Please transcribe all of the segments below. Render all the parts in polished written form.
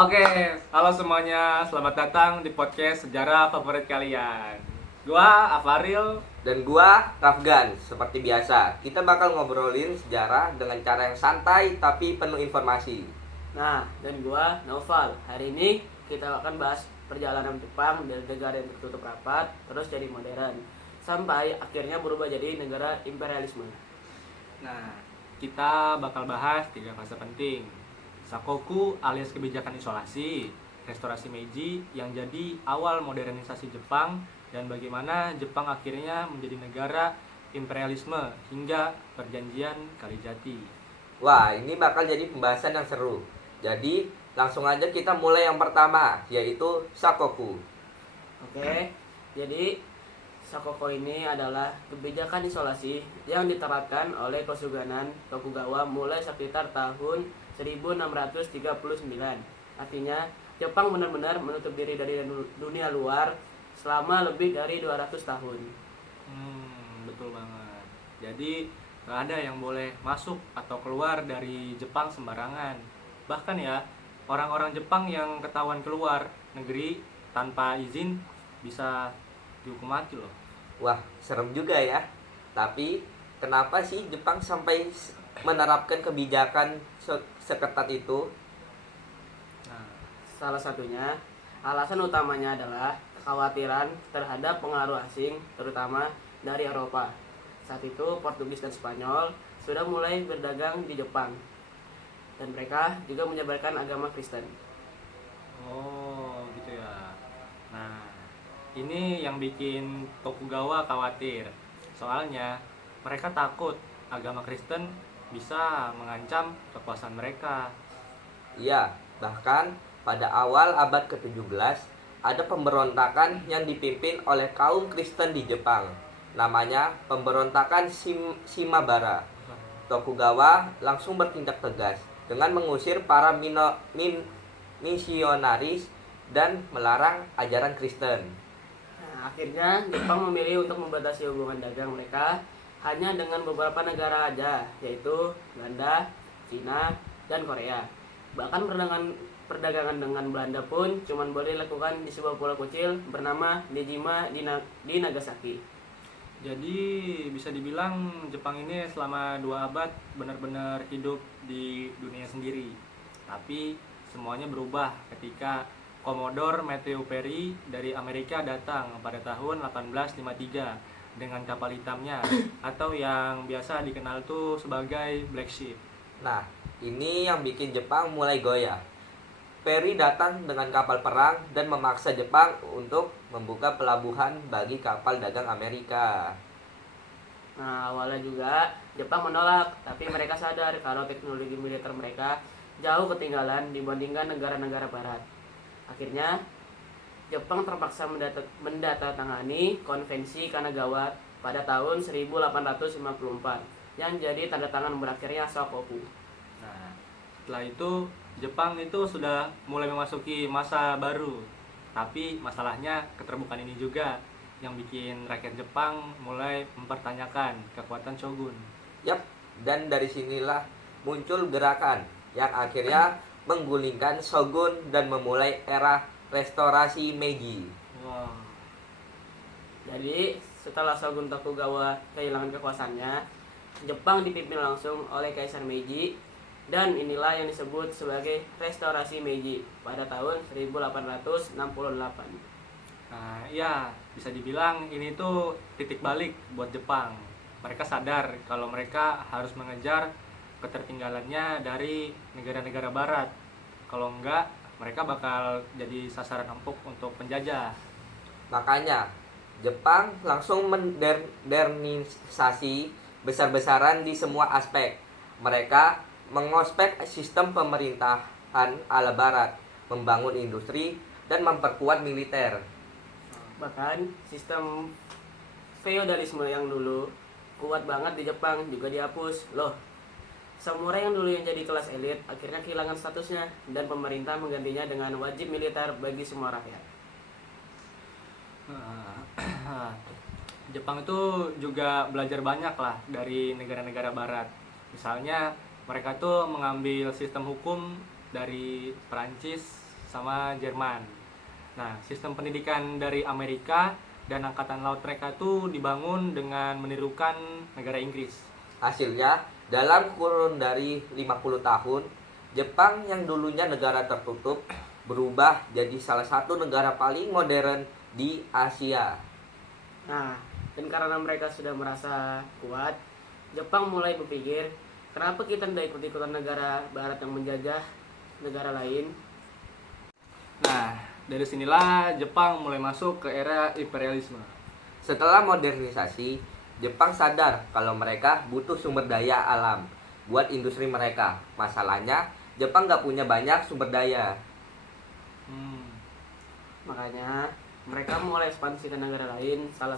Oke, halo semuanya, selamat datang di podcast sejarah favorit kalian. Gua Afaril. Dan gua Rafgan. Seperti biasa, kita bakal ngobrolin sejarah dengan cara yang santai tapi penuh informasi. Nah, dan gua Noval. Hari ini kita akan bahas perjalanan Jepang dari negara yang tertutup rapat terus jadi modern sampai akhirnya berubah jadi negara imperialisme. Nah, kita bakal bahas 3 fase penting. Sakoku alias kebijakan isolasi, restorasi Meiji yang jadi awal modernisasi Jepang, dan bagaimana Jepang akhirnya menjadi negara imperialisme hingga perjanjian Kalijati. Wah, ini bakal jadi pembahasan yang seru. Jadi, langsung aja kita mulai yang pertama, yaitu Sakoku. Oke. Jadi Sakoko ini adalah kebijakan isolasi yang diterapkan oleh Kesultanan Tokugawa mulai sekitar tahun 1639. Artinya, Jepang benar-benar menutup diri dari dunia luar selama lebih dari 200 tahun. Betul banget. Jadi nggak ada yang boleh masuk atau keluar dari Jepang sembarangan. Bahkan ya, orang-orang Jepang yang ketahuan keluar negeri tanpa izin bisa dihukum mati loh. Wah, serem juga ya. Tapi, kenapa sih Jepang sampai menerapkan kebijakan seketat itu? Nah, Salah satunya, alasan utamanya adalah kekhawatiran terhadap pengaruh asing, terutama dari Eropa. Saat itu, Portugis dan Spanyol sudah mulai berdagang di Jepang, dan mereka juga menyebarkan agama Kristen. oh gitu ya. Nah, ini yang bikin Tokugawa khawatir. Soalnya mereka takut agama Kristen bisa mengancam kekuasaan mereka. Iya, bahkan pada awal abad ke-17 ada pemberontakan yang dipimpin oleh kaum Kristen di Jepang. Namanya pemberontakan Shimabara. Tokugawa langsung bertindak tegas dengan mengusir para misionaris dan melarang ajaran Kristen. Nah, akhirnya Jepang memilih untuk membatasi hubungan dagang mereka hanya dengan beberapa negara aja, yaitu Belanda, Cina, dan Korea. Bahkan perdagangan dengan Belanda pun cuma boleh dilakukan di sebuah pulau kecil bernama Dejima di Nagasaki. Jadi bisa dibilang Jepang ini selama 2 abad benar-benar hidup di dunia sendiri. Tapi semuanya berubah ketika Commodore Matthew Perry dari Amerika datang pada tahun 1853 dengan kapal hitamnya atau yang biasa dikenal tuh sebagai Black Ship. Nah, ini yang bikin Jepang mulai goyah. Perry datang dengan kapal perang dan memaksa Jepang untuk membuka pelabuhan bagi kapal dagang Amerika. Nah, awalnya juga Jepang menolak, tapi mereka sadar kalau teknologi militer mereka jauh ketinggalan dibandingkan negara-negara barat. Akhirnya, Jepang terpaksa mendatangani Konvensi Kanagawa pada tahun 1854 yang jadi tanda tangan berakhirnya Shokoku. Nah, setelah itu Jepang itu sudah mulai memasuki masa baru. Tapi masalahnya keterbukaan ini juga yang bikin rakyat Jepang mulai mempertanyakan kekuatan shogun. Yap, dan dari sinilah muncul gerakan yang akhirnya menggulingkan shogun dan memulai era restorasi Meiji. Wow. Jadi, setelah Shogun Tokugawa kehilangan kekuasaannya, Jepang dipimpin langsung oleh Kaisar Meiji, dan inilah yang disebut sebagai restorasi Meiji pada tahun 1868. Nah, ya bisa dibilang ini tuh titik balik buat Jepang. Mereka sadar kalau mereka harus mengejar ketertinggalannya dari negara-negara barat. Kalau enggak, mereka bakal jadi sasaran empuk untuk penjajah. Makanya, Jepang langsung modernisasi besar-besaran di semua aspek. Mereka mengospek sistem pemerintahan ala barat, membangun industri, dan memperkuat militer. Bahkan sistem feodalisme yang dulu kuat banget di Jepang juga dihapus. Loh, samurai yang dulu yang jadi kelas elit akhirnya kehilangan statusnya, dan pemerintah menggantinya dengan wajib militer bagi semua rakyat. Nah, Jepang itu juga belajar banyak lah dari negara-negara barat. Misalnya mereka tuh mengambil sistem hukum dari Perancis sama Jerman. Nah, sistem pendidikan dari Amerika dan angkatan laut mereka tuh dibangun dengan menirukan negara Inggris. Hasilnya, dalam kurun dari 50 tahun, Jepang yang dulunya negara tertutup berubah jadi salah satu negara paling modern di Asia. Nah, dan karena mereka sudah merasa kuat, Jepang mulai berpikir, kenapa kita tidak ikut-ikutan negara barat yang menjajah negara lain? Nah, dari sinilah Jepang mulai masuk ke era imperialisme. Setelah modernisasi, Jepang sadar kalau mereka butuh sumber daya alam buat industri mereka. Masalahnya, Jepang nggak punya banyak sumber daya. Makanya mereka mulai ekspansi ke negara lain. Salah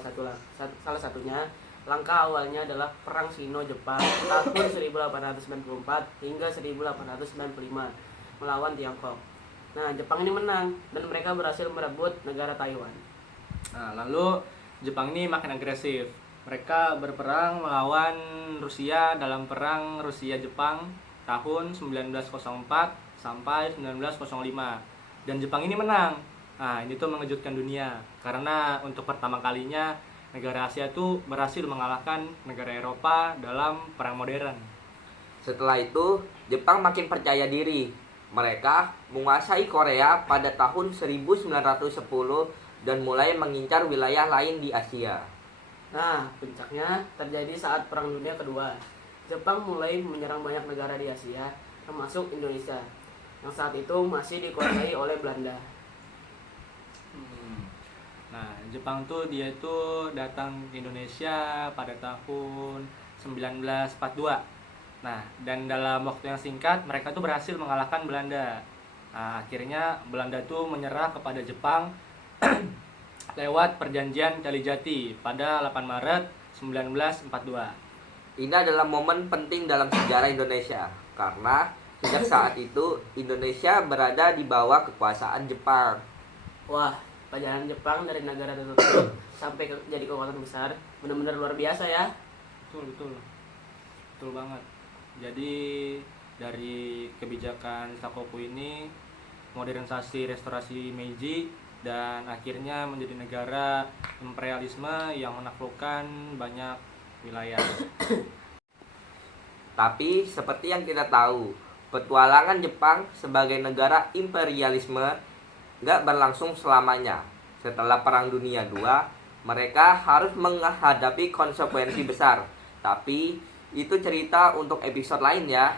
satunya langkah awalnya adalah Perang Sino-Jepang tahun 1894 hingga 1895 melawan Tiongkok. Nah, Jepang ini menang dan mereka berhasil merebut negara Taiwan. Nah, lalu Jepang ini makin agresif. Mereka berperang melawan Rusia dalam perang Rusia-Jepang tahun 1904 sampai 1905. Dan Jepang ini menang. Nah, ini tuh mengejutkan dunia karena untuk pertama kalinya negara Asia tuh berhasil mengalahkan negara Eropa dalam perang modern. Setelah itu, Jepang makin percaya diri. Mereka menguasai Korea pada tahun 1910 dan mulai mengincar wilayah lain di Asia. Nah, puncaknya terjadi saat Perang Dunia Kedua. Jepang mulai menyerang banyak negara di Asia, termasuk Indonesia, yang saat itu masih dikuasai oleh Belanda. Nah, Jepang tuh dia tuh datang ke Indonesia pada tahun 1942. Nah, dan dalam waktu yang singkat mereka tuh berhasil mengalahkan Belanda. Nah, akhirnya Belanda tuh menyerah kepada Jepang lewat perjanjian Kalijati pada 8 Maret 1942. Ini adalah momen penting dalam sejarah Indonesia karena sejak saat itu Indonesia berada di bawah kekuasaan Jepang. Wah, perjalanan Jepang dari negara tertutup sampai jadi kekuatan besar benar-benar luar biasa ya. Betul banget. Jadi dari kebijakan Sakoku ini, modernisasi restorasi Meiji, dan akhirnya menjadi negara imperialisme yang menaklukkan banyak wilayah. Tapi seperti yang kita tahu, petualangan Jepang sebagai negara imperialisme nggak berlangsung selamanya. Setelah Perang Dunia II, mereka harus menghadapi konsekuensi besar. Tapi itu cerita untuk episode lain ya.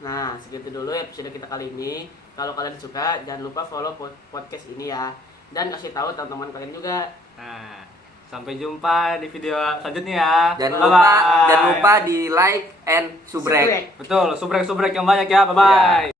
Nah, segitu dulu episode kita kali ini. Kalau kalian suka, jangan lupa follow podcast ini ya. Dan kasih tahu teman-teman kalian juga. Nah, sampai jumpa di video selanjutnya ya. Jangan lupa di like and subrek. Betul, subrek yang banyak ya. Bye bye.